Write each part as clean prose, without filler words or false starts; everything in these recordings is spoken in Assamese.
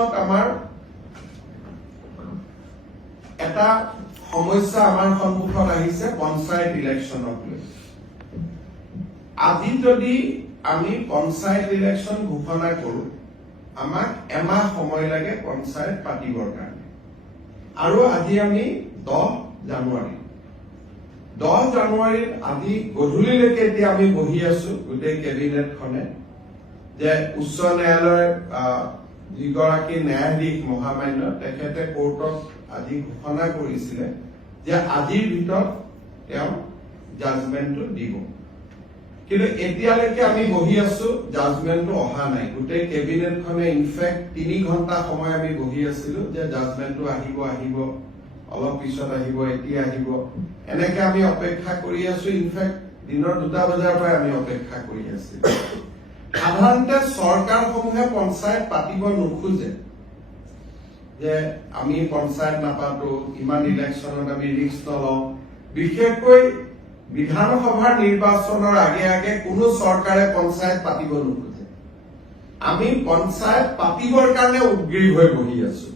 আমাৰ এটা সমস্যা আমাৰ সন্মুখত আহিছে পঞ্চায়ত ইলেকশ্যনক লৈ। আজি যদি আমি পঞ্চায়ত ইলেকশ্যন ঘোষণা কৰো, আমাক এমাহ সময় লাগে পঞ্চায়ত পাতিবৰ কাৰণে। আৰু আজি আমি 10 জানুৱাৰীত আজি গধূলিলৈকে এতিয়া আমি বহি আছো গোটেই কেবিনেটখনে, যে উচ্চ ন্যায়ালয়ৰ যিগৰাকী ন্যায়াধীশ মহামান্য তেখেতে কোৰ্টত আজি ঘোষণা কৰিছিলে যে আজিৰ ভিতৰত তেওঁ জাজমেন্টটো দিব। কিন্তু এতিয়ালৈকে আমি বহি আছো, জাজমেন্টটো অহা নাই। গোটেই কেবিনেটখনে ইনফেক্ট 3 ঘণ্টা সময় আমি বহি আছিলো যে জাজমেন্টটো আহিব, অলপ পিছত আহিব, এতিয়া আহিব, এনেকে আমি অপেক্ষা কৰি আছো। ইনফেক্ট দিনৰ 2টা বজাৰ পৰা আমি অপেক্ষা কৰি আছো। সাধাৰণতে চৰকাৰসমূহে পঞ্চায়ত পাতিব নোখোজে, যে আমি পঞ্চায়ত নাপাতো, ইমান ইলেকশ্যনত আমি ৰিস্ক নলওঁ। বিশেষকৈ বিধানসভাৰ নিৰ্বাচনৰ আগে আগে কোনো চৰকাৰে পঞ্চায়ত পাতিব নোখোজে। আমি পঞ্চায়ত পাতিবৰ কাৰণে উদ্গ্ৰীৱ হৈ বহি আছো।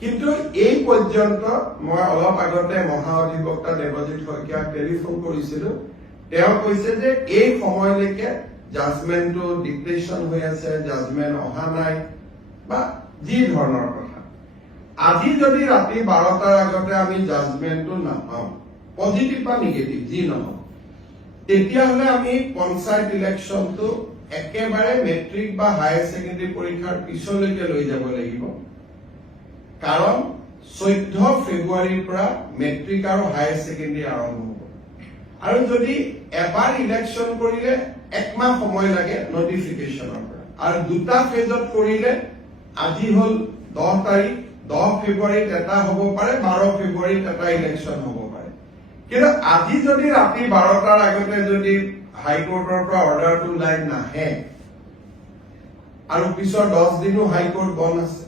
কিন্তু এই পৰ্যন্ত মই অলপ আগতে মহাঅধিবক্তা দেৱজিৎ শইকীয়াক টেলিফোন কৰিছিলো। তেওঁ কৈছে যে এই সময়লৈকে জাজমেন্টটো ডিক্লেৰেশ্যন হৈ আছে, জাজমেন্ট অহা নাই, বা যি ধৰণৰ কথা। আজি যদি ৰাতি 12টাৰ আগতে আমি জাজমেন্টটো নাপাওঁ, পজিটিভ বা নিগেটিভ যি নহওক, তেতিয়াহ'লে আমি পঞ্চায়ত ইলেকশ্যনটো একেবাৰে মেট্ৰিক বা হায়াৰ ছেকেণ্ডেৰী পৰীক্ষাৰ পিছলৈকে লৈ যাব লাগিব। কাৰণ 14 ফেব্ৰুৱাৰীৰ পৰা মেট্ৰিক আৰু হায়াৰ ছেকেণ্ডেৰী আৰম্ভ হ'ব। আৰু যদি এবাৰ ইলেকশ্যন কৰিলে 1 মাহ সময় লাগে নটিফিকেশ্যনৰ পৰা, আৰু 2টা ফেজত কৰিলে আজি হল 10 তাৰিখ, 10 ফেব্ৰুৱাৰীত এটা হ'ব পাৰে, 12 ফেব্ৰুৱাৰীত এটা ইলেকশ্যন হ'ব পাৰে। কিন্তু আজি যদি ৰাতি 12টাৰ আগতে যদি হাইকোৰ্টৰ পৰা অৰ্ডাৰটো ওলাই নাহে, আৰু পিছৰ 10 দিনো হাইকোৰ্ট বন্ধ আছে,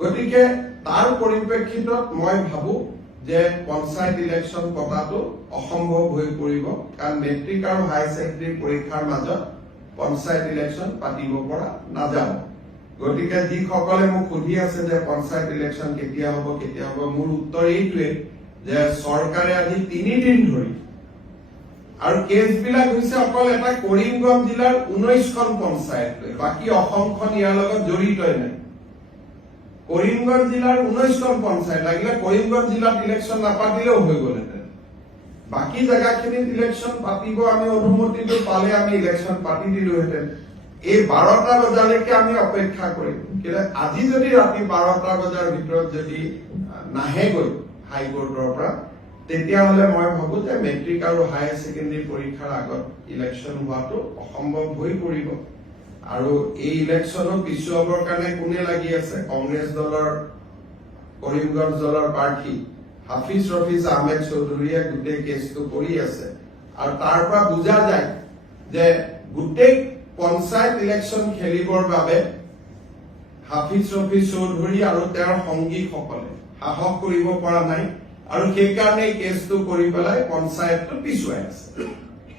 গতিকে তাৰ পৰিপ্ৰেক্ষিতত মই ভাবো যে পঞ্চায়ত ইলেকশ্যন পতাটো অসম্ভৱ হৈ পৰিব। কাৰণ মেট্ৰিক আৰু হায়াৰ ছেকেণ্ডেৰী পৰীক্ষাৰ মাজত পঞ্চায়ত ইলেকশ্যন পাতিব পৰা নাযাব। গতিকে যিসকলে মোক সুধি আছে যে পঞ্চায়ত ইলেকশ্যন কেতিয়া হ'ব, মোৰ উত্তৰ এইটোৱে যে চৰকাৰে আজি 3 দিন ধৰি, আৰু কেছবিলাক হৈছে অকল এটা কৰিমগঞ্জ জিলাৰ 19খন পঞ্চায়ত লৈ, বাকী অসমখন ইয়াৰ লগত জড়িতই নাই। কৰিমগঞ্জ জিলাৰ 19খন পঞ্চায়ত, লাগিলে কৰিমগঞ্জ জিলাত ইলেকশ্যন নাপাতিলেও হৈ গ'লহেঁতেন। বাকী জেগাখিনিত ইলেকশ্যন পাতিব আমি অনুমতিটো পালে আমি ইলেকশ্যন পাতি দিলোহেঁতেন। এই 12টা বজালৈকে আমি অপেক্ষা কৰিম। কিন্তু আজি যদি ৰাতি 12টা বজাৰ ভিতৰত যদি নাহেগৈ হাইকোৰ্টৰ পৰা, তেতিয়াহ'লে মই ভাবো যে মেট্ৰিক আৰু হায়াৰ ছেকেণ্ডেৰী পৰীক্ষাৰ আগত ইলেকশ্যন হোৱাটো অসম্ভৱ হৈ পৰিব। আৰু এই ইলেকশ্যনত পিছুৱাবৰ কাৰণে কোনে লাগি আছে? কংগ্ৰেছ দলৰ, কৰিমগঞ্জ দলৰ প্ৰাৰ্থী হাফিজ ৰফিজ আহমেদ চৌধুৰীয়ে গোটেই কেছটো কৰি আছে। আৰু তাৰ পৰা বুজা যায় যে গোটেই পঞ্চায়ত ইলেকশ্যন খেলিবৰ বাবে হাফিজ ৰফিজ চৌধুৰী আৰু তেওঁৰ সংগীসকলে সাহস কৰিব পৰা নাই, আৰু সেইকাৰণে এই কেছটো কৰি পেলাই পঞ্চায়তটো পিছুৱাই আছে।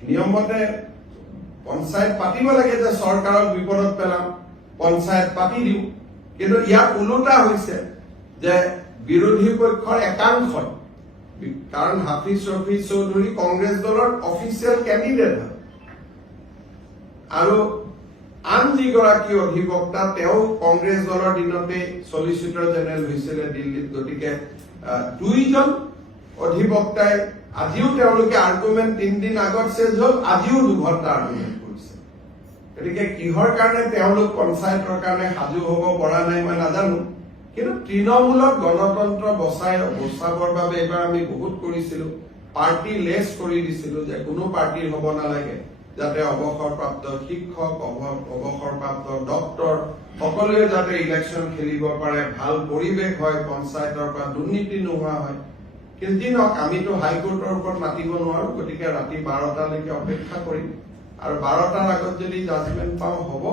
নিয়মমতে পঞ্চায়ত পাতিব লাগে, যে চৰকাৰক বিপদত পেলাম, পঞ্চায়ত পাতি দিওঁ। কিন্তু ইয়াত ওলোটা হৈছে যে বিৰোধী পক্ষৰ একাংশই, কাৰণ হাফিজ ৰফিজ চৌধুৰী কংগ্ৰেছ দলৰ অফিচিয়েল কেণ্ডিডেট হয়, আৰু আন যিগৰাকী অধিবক্তা তেওঁ কংগ্ৰেছ দলৰ দিনতে চলিচিটৰ জেনেৰেল হৈছিলে দিল্লীত। গতিকে 2জন অধিবক্তাই আজিও তেওঁলোকে আৰ্গুমেণ্ট 3 দিন আগত চেঞ্জ হল, আজিও 2 ঘণ্টা আৰ্গুমেণ্ট কৰিছে। গতিকে কিহৰ কাৰণে তেওঁলোক পঞ্চায়তৰ কাৰণে সাজু হব পৰা নাই মই নাজানো। কিন্তু তৃণমূলক গণতন্ত্ৰ বচাবৰ বাবে এইবাৰ আমি বহুত কৰিছিলো, পাৰ্টি লেছ কৰি দিছিলো, যে কোনো পাৰ্টিৰ হব নালাগে, যাতে অৱসৰপ্ৰাপ্ত শিক্ষক, অৱসৰপ্ৰাপ্ত ডক্তৰ সকলোৱে যাতে ইলেকশ্যন খেলিব পাৰে, ভাল পৰিৱেশ হয়, পঞ্চায়তৰ পৰা দুৰ্নীতি নোহোৱা হয়। কিন্তু যি নহওক, আমিতো হাইকোৰ্টৰ ওপৰত মাতিব নোৱাৰো। গতিকে ৰাতি 12টালৈকে অপেক্ষা কৰিম, আৰু 12টাৰ আগত যদি জাজমেন্ট পাওঁ হ'ব,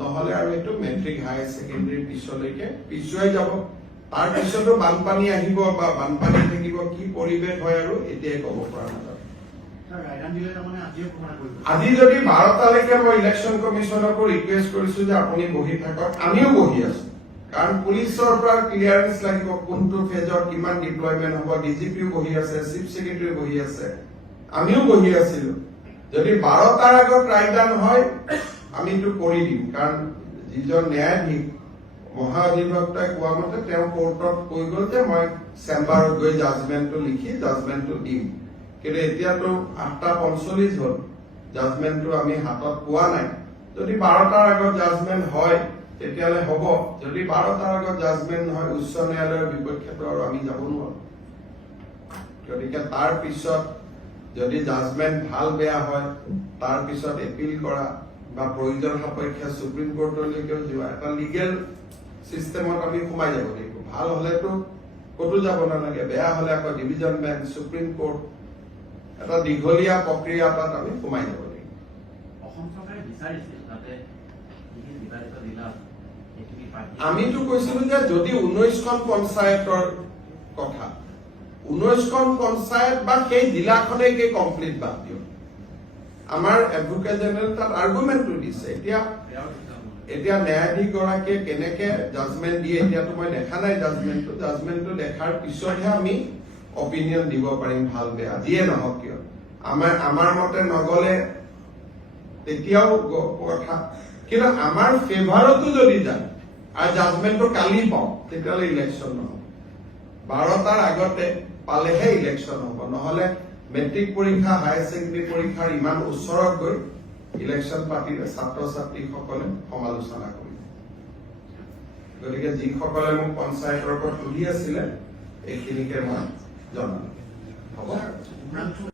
নহলে আৰু এইটো মেট্ৰিক হায়াৰ ছেকেণ্ডেৰীৰ পিছলৈকে পিছুৱাই যাব। তাৰ পিছতো বানপানী আহিব বা বানপানী থাকিব, কি পৰিৱেশ হয় আৰু এতিয়াই ক'ব পৰা নাযাব। আজি যদি 12 তাৰিখে মই ইলেকশ্যন কমিশনকো ৰিকুৱেষ্ট কৰিছো যে আপুনি বহি থাকক, আমিও বহি আছো, কাৰণ পুলিচৰ পৰা ক্লিয়াৰেন্স লাগিব কোনটো ফেজত কিমান ডিপ্লয়মেন্ট হ'ব। ডিজিপিও বহি আছে, চিফ সেক্ৰেটাৰী বহি আছে, আমিও বহি আছিলো। যদি 12টাৰ আগত ৰায়দান হয় আমিতো কৰি দিম, কাৰণ যিজন ন্যায়াধীশ মহাঅধিবক্তাই কোৱা মতে তেওঁ কোৰ্টত কৈ গ'ল যে মই চেম্বাৰত গৈ জাজমেন্টটো লিখি জাজমেন্টটো দিম। কিন্তু এতিয়াতো 8:45 হ'ল, জাজমেন্টটো আমি হাতত পোৱা নাই। যদি 12টাৰ আগত জাজমেন্ট হয় তেতিয়াহ'লে হ'ব। যদি 12টাৰ আগত জাজমেন্ট নহয় উচ্চ ন্যায়ালয়ৰ বিপক্ষেতো আৰু আমি যাব নোৱাৰো। গতিকে তাৰ পিছত যদি জাজমেন্ট ভাল বেয়া হয় তাৰ পিছত এপিল কৰা বা প্ৰয়োজন সাপেক্ষে সুপ্ৰিম কোৰ্টলৈকেও যোৱা এটা লিগেল চিষ্টেমত আমি সোমাই যাব লাগিব। ভাল হলেতো ক'তো যাব নালাগে, বেয়া হলে আকৌ ডিভিজন বেঞ্চ, সুপ্ৰিম কোৰ্ট, এটা দীঘলীয়া প্ৰক্ৰিয়া এটাত আমি সোমাই যাব লাগিব। আমিতো কৈছিলো যে যদি 19খন পঞ্চায়তৰ কথা, 19খন পঞ্চায়ত বা সেই জিলাখনেই কমপ্লিট বাদ দিয়ক, আমাৰ এডভোকেট জেনেৰেল তাত আৰ্গুমেণ্টটো দিছে। এতিয়া ন্যায়াধীশ গৰাকীয়ে কেনেকে জাজমেন্ট দিয়ে এতিয়াতো মই দেখা নাই জাজমেন্টটো দেখাৰ পিছতহে আমি অপিনিয়ন দিব পাৰিম ভাল বেয়া, যিয়ে নহওক কিয়। আমাৰ মতে নগলে তেতিয়াও কথা, কিন্তু আমাৰ ফেভাৰতো যদি যায় আৰু জাজমেন্টটো কালি পাওঁ তেতিয়াহ'লে ইলেকশ্যন নহ'ব। 12টাৰ আগতে পালেহে ইলেকশ্যন হ'ব, নহ'লে মেট্ৰিক পৰীক্ষা, হায়াৰ ছেকেণ্ডেৰী পৰীক্ষাৰ ইমান ওচৰত গৈ ইলেকশ্যন পাতিলে ছাত্ৰ ছাত্ৰীসকলে সমালোচনা কৰিব। গতিকে যিসকলে মোক পঞ্চায়তৰ পৰা সুধি আছিলে এইখিনিকে মই জনালো। হ'ব।